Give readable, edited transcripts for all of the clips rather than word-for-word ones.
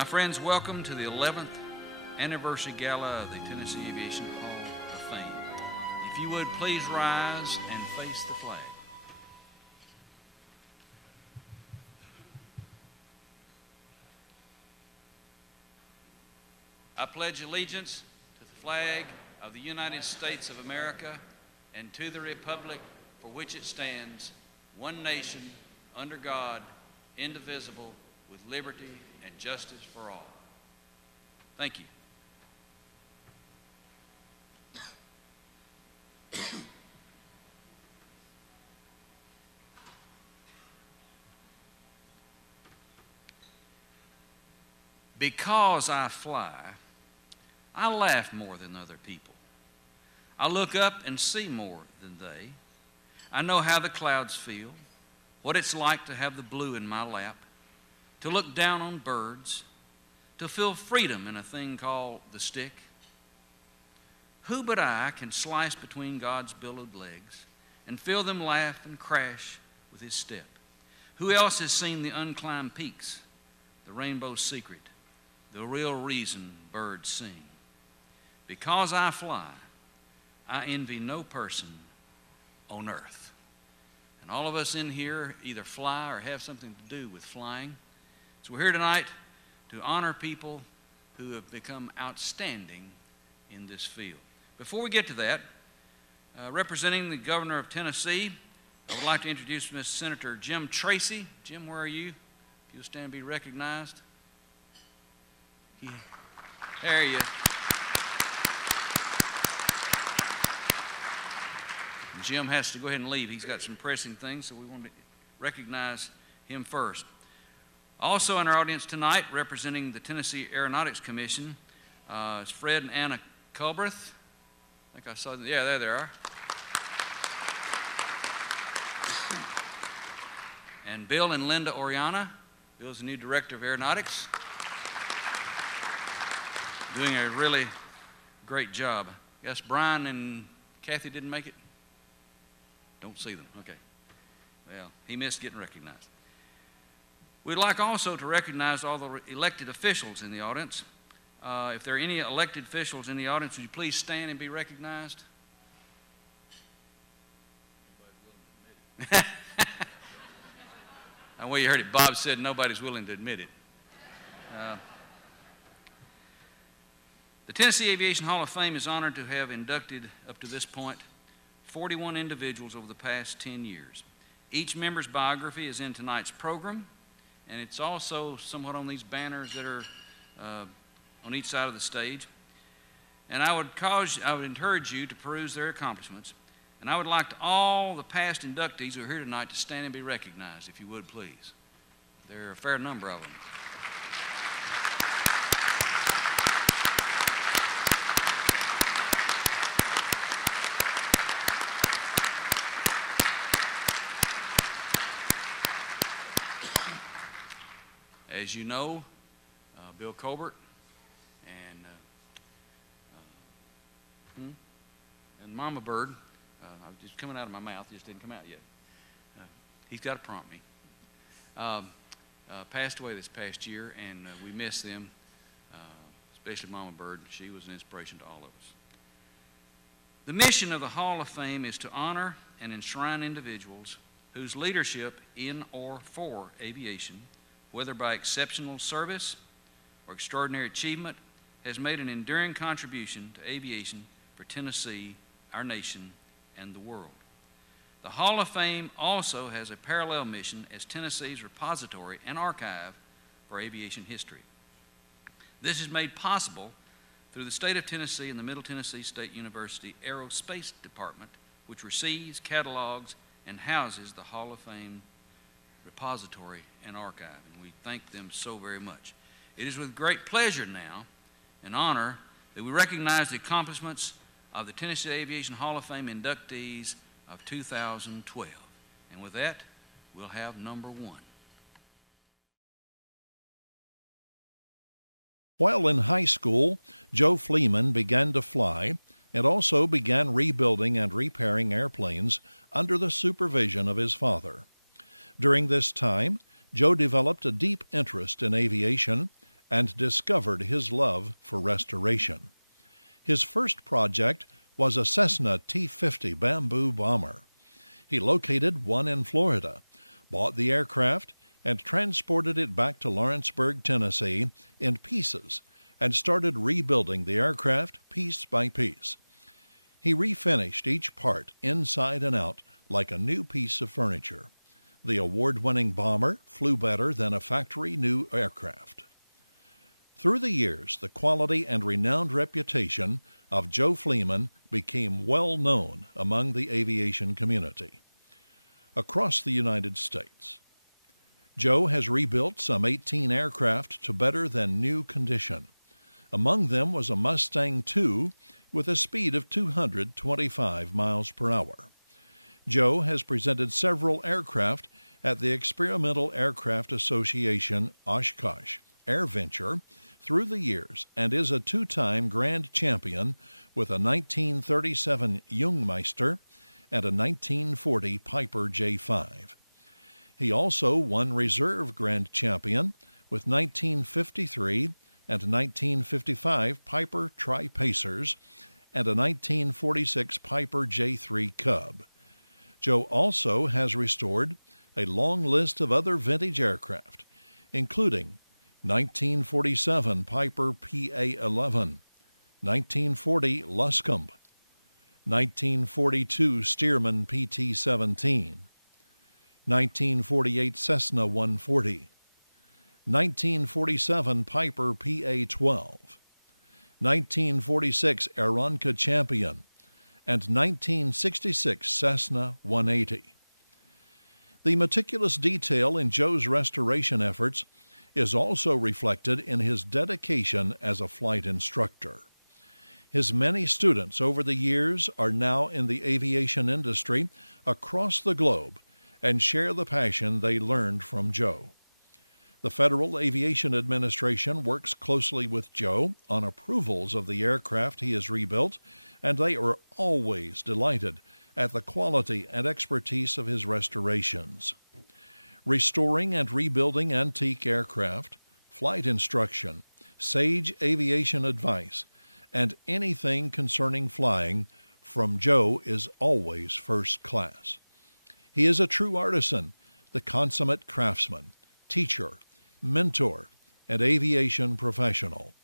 My friends, welcome to the 11th anniversary gala of the Tennessee Aviation Hall of Fame. If you would, please rise and face the flag. I pledge allegiance to the flag of the United States of America and to the republic for which it stands, one nation, under God, indivisible, with liberty and justice for all. Thank you. Because I fly, I laugh more than other people. I look up and see more than they. I know how the clouds feel, what it's like to have the blue in my lap, to look down on birds, to feel freedom in a thing called the stick. Who but I can slice between God's billowed legs and feel them laugh and crash with his step? Who else has seen the unclimbed peaks, the rainbow's secret, the real reason birds sing? Because I fly, I envy no person on earth. And all of us in here either fly or have something to do with flying. So we're here tonight to honor people who have become outstanding in this field. Before we get to that, representing the governor of Tennessee, I would like to introduce Miss Senator Jim Tracy. Jim, where are you? If you'll stand and be recognized. There he is. Jim has to go ahead and leave. He's got some pressing things, so we want to recognize him first. Also in our audience tonight, representing the Tennessee Aeronautics Commission, is Fred and Anna Culbreth. I think I saw them. Yeah, there they are. And Bill and Linda Oriana. Bill's the new Director of Aeronautics. Doing a really great job. I guess Brian and Kathy didn't make it? Don't see them. Okay. Well, he missed getting recognized. We'd like also to recognize all the elected officials in the audience. If there are any elected officials in the audience, would you please stand and be recognized? Well, you heard it. Bob said nobody's willing to admit it. The Tennessee Aviation Hall of Fame is honored to have inducted, up to this point, 41 individuals over the past 10 years. Each member's biography is in tonight's program, and it's also somewhat on these banners that are on each side of the stage. And I would encourage you to peruse their accomplishments. And I would like all the past inductees who are here tonight to stand and be recognized, if you would, please. There are a fair number of them. As you know, Bill Colbert and Mama Bird, I was just coming out of my mouth, it just didn't come out yet. He's got to prompt me. Passed away this past year, and we miss them, especially Mama Bird. She was an inspiration to all of us. The mission of the Hall of Fame is to honor and enshrine individuals whose leadership in or for aviation, whether by exceptional service or extraordinary achievement, has made an enduring contribution to aviation for Tennessee, our nation, and the world. The Hall of Fame also has a parallel mission as Tennessee's repository and archive for aviation history. This is made possible through the state of Tennessee and the Middle Tennessee State University Aerospace Department, which receives, catalogs, and houses the Hall of Fame repository and archive, and we thank them so very much. It is with great pleasure now and honor that we recognize the accomplishments of the Tennessee Aviation Hall of Fame inductees of 2012. And with that, we'll have number one. While in high school, Joe Fleeman began to fly and also began rebuilding and repairing airplanes under the supervision of his father. During this time, Joe developed a deep interest in aviation and discovered his love for restoration. His first project was a Cessna T-50 Bamboo bomber. He located one in Florida, bought the aircraft, and transported it back to Lawrenceburg, Tennessee, in pieces, and started rebuilding the aircraft piece by piece. He refinished each part inside and out like a new piece of furniture. The award-winning bomber flew better than a factory-new aircraft. Through the years, the quality and renowned reputation of Joe Fleeman became well known among the aviation community. Across the United States, Joe has rebuilt some 18 aircraft to better than new condition. Among them was a Mustang II with a speed of 225 miles per hour. Joe has presented several aircraft at the Experimental Aircraft Association Oshkosh Air Venture through the years and is a two-time grand champion with a 1937 Jungmeister and a 1940 Piper J5. He also won reserve grand champion with 1953 and 1955 Piper Tri-Pacers and a 1946 Piper J3 Cub. Joe also has restored a long list of other vintage aircraft, including 1947 Piper PA-11, 1940 Luscombe, 1942 Stearman PT-17, 1948 Cessna 140, 1947 Piper PA-12, 1946 Aeronca Champion, and 1966 Cessna 180. The meticulous detail in Joe's restoration efforts is also reflected in his dedication as a flight instructor. His many students over the years are now in the aviation industry across the globe and share the passion they learned from Joe. The Federal Aviation Administration works closely with Joe on approvals of the aircraft he has rebuilt, and they are always delighted at the quality and expertise of his restorations. Restoring and rebuilding antique aircraft, flight instruction, sage aviation advice, and anything concerning flying from Joe is always first class. He is a true artisan, the consummate craftsman, teacher, mentor, and aviation professional.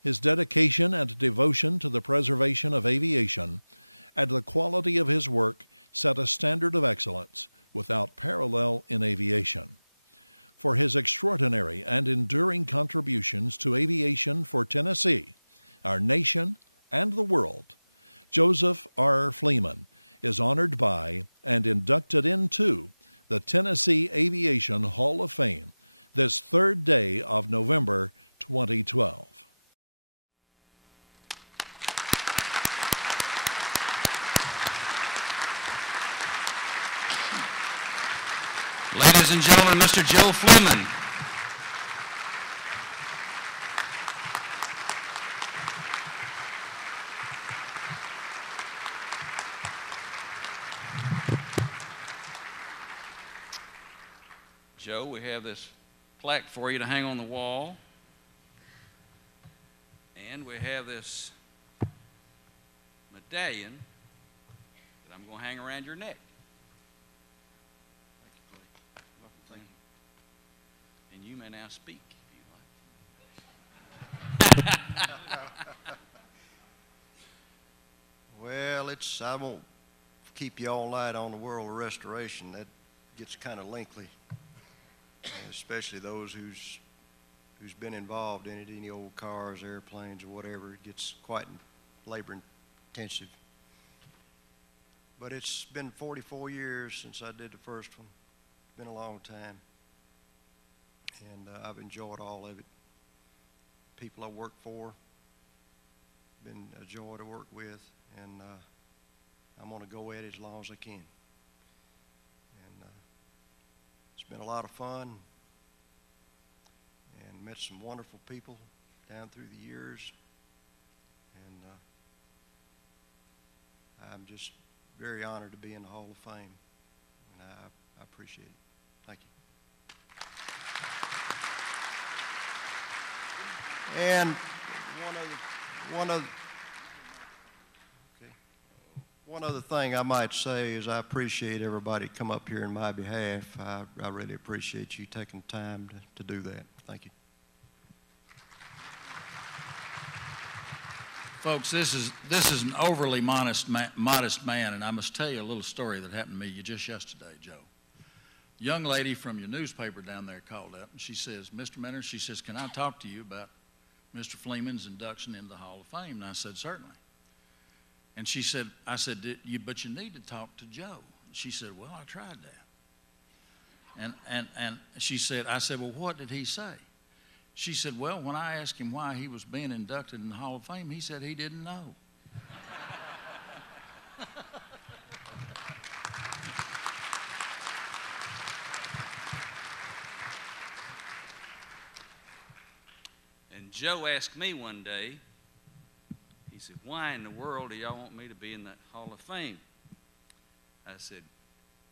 His dedication and devotion to the preservation of aviation and the quality of his work set a standard of excellence without parallel in aviation. For his extraordinary and enduring contributions to aviation for Tennessee, our nation, and the world, Joseph R. Fleeman is honored by and inducted into the Tennessee Aviation Hall of Fame this third day of November 2012. Ladies and gentlemen, Mr. Joe Fleeman. Joe, we have this plaque for you to hang on the wall. And we have this medallion that I'm going to hang around your neck. Thank you. And you may now speak if you like. Well, I won't keep you all night on the world of restoration. That gets kind of lengthy, especially those who's been involved in it, any old cars, airplanes, or whatever. It gets quite labor intensive. But it's been 44 years since I did the first one. It's been a long time, and I've enjoyed all of it. People I work for, been a joy to work with, and I'm going to go at it as long as I can. And it's been a lot of fun, and met some wonderful people down through the years, and I'm just very honored to be in the Hall of Fame, and I appreciate it. Thank you. And one other thing I might say is I appreciate everybody come up here in my behalf. I really appreciate you taking time to do that. Thank you. Folks, this is an overly modest man, and I must tell you a little story that happened to me just yesterday, Joe. A young lady from your newspaper down there called up, and she says, Mr. Minner, she says, can I talk to you about Mr. Fleeman's induction into the Hall of Fame? And I said, certainly. And she said, I said, but you need to talk to Joe. She said, well, I tried that. And she said, I said, well, what did he say? She said, well, when I asked him why he was being inducted in the Hall of Fame, he said he didn't know. And Joe asked me one day, he said, why in the world do y'all want me to be in the Hall of Fame? I said,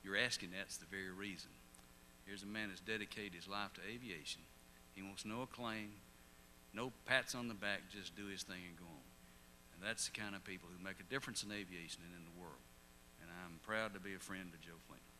you're asking that's the very reason. Here's a man that's dedicated his life to aviation. He wants no acclaim, no pats on the back, just do his thing and go on. And that's the kind of people who make a difference in aviation and in the world. And I'm proud to be a friend of Joe Fleeman.